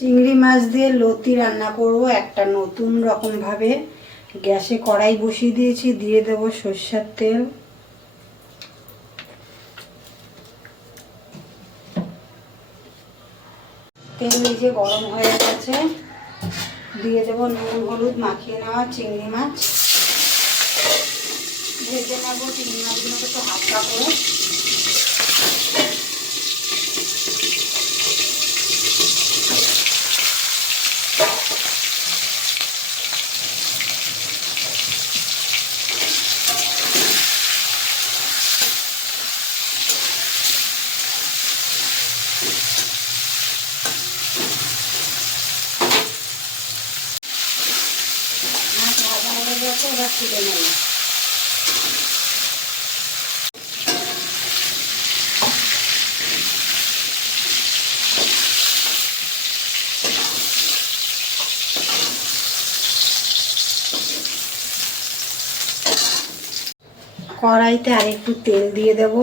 চিংড়ি মাছ দিয়ে লতি রান্না করব একটা নতুন রকম ভাবে। গ্যাসে কড়াই বসিয়ে দিয়েছি, দিয়ে দেব সরষের তেল। তেল নিজে গরম হয়ে গেছে, দিয়ে দেব নুন হলুদ মাখিয়ে নেওয়া চিংড়ি মাছ। ভেজে নেব চিংড়ি মাছগুলোকে তো হালকা করে। মাছ ভাজা হয়ে গেছে, এবার তুলে নেব। কড়াইতে আর একটু তেল দিয়ে দেব।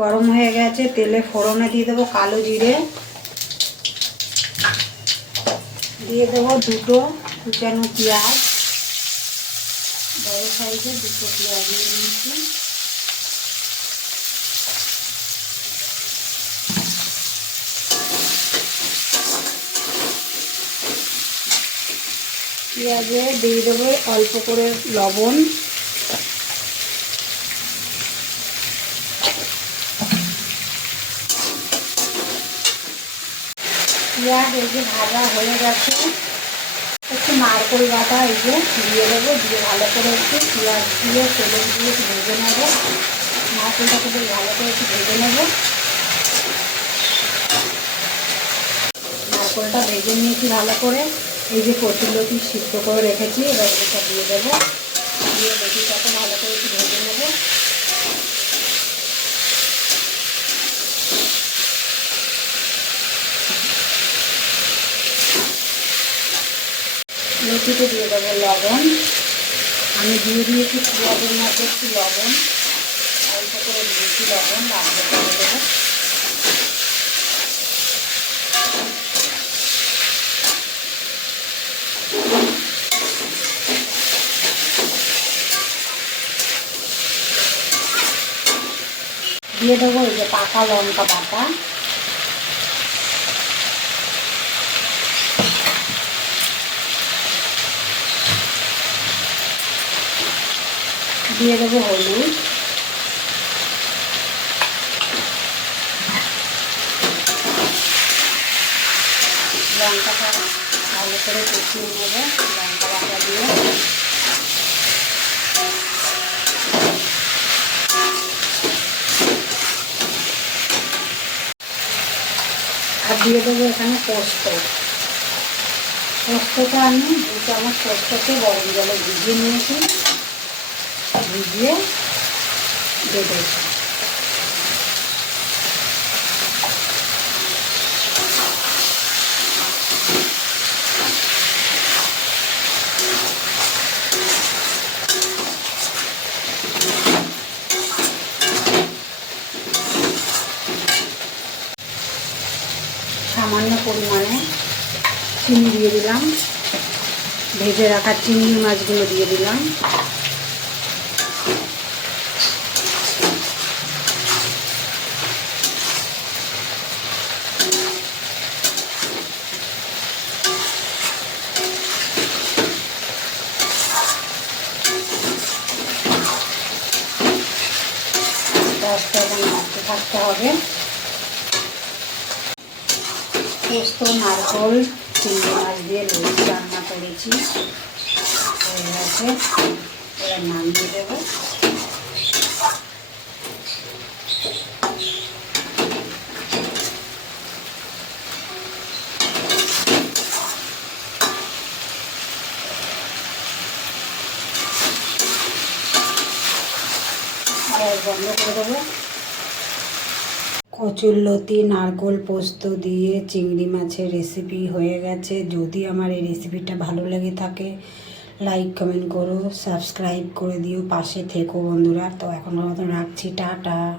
গরম হয়ে গেছে, তেলে ফোড়নে দিয়ে দেবো কালো জিরে, দিয়ে দেবো দুটো কুচানো পেঁয়াজ, বড় সাইজের দুটো পেঁয়াজ দিয়ে নিয়েছি। পেঁয়াজে দিয়ে দেবো অল্প করে লবণ, পেঁয়াজ এই যে ভাজা হয়ে গেছে, একটু নারকেল বাটা এই যে দিয়ে দেবো, দিয়ে ভালো করে একটু পেঁয়াজ দিয়ে তেলে দিয়ে ভেজে নেবো। নারকেলটাকে দিয়ে ভালো করে একটু ভেজে নেবো। নারকেলটা ভেজে নিয়েছি ভালো করে। এই যে কচুর লতি সিদ্ধ করে রেখেছি, এবার এটা দিয়ে দেবো, দিয়ে লতিটাকে ভালো করে একটু ভেজে নেবো। লতিতে দিয়ে দেবো লবণ, আমি দিয়ে দিয়েছি পেঁয়াজের মধ্যে একটু লবণ, অল্প করে দিয়েছি লবণ, লাগবে করে দেবো। দিয়ে দেবো এই যে পাকা লঙ্কা বাটা, দিয়ে দেবো হলুদ, লঙ্কাটা ভালো করে কষিয়ে নেবো লঙ্কা বাটা দিয়ে। আর দিয়ে দেবো এখানে পোস্ত। পোস্তটা আমি 2 চামচ পোস্তকে গরম জলে ভিজিয়ে নিয়েছি, ভিজিয়ে দেবো। সামান্য পরিমাণে চিনি দিয়ে দিলাম, ভেজে রাখা চিংড়ি মাছগুলো দিয়ে দিলাম। গ্যাসটা এখন নাড়তে থাকতে হবে। পোস্ত নারকেল চিংড়ি মাছ দিয়ে লতি রান্না করেছি, হয়ে গেছে, এবার নামিয়ে দেবো। গ্যাস বন্ধ করে দেবো। কচুরলতি নারকেল পোস্ত দিয়ে চিংড়ি মাছের রেসিপি হয়ে গেছে। যদি আমার এই রেসিপিটা ভালো লেগে থাকে লাইক কমেন্ট করো, সাবস্ক্রাইব করে দিও, পাশে থেকো বন্ধুরা। তো এখনকার মতন রাখছি, টাটা।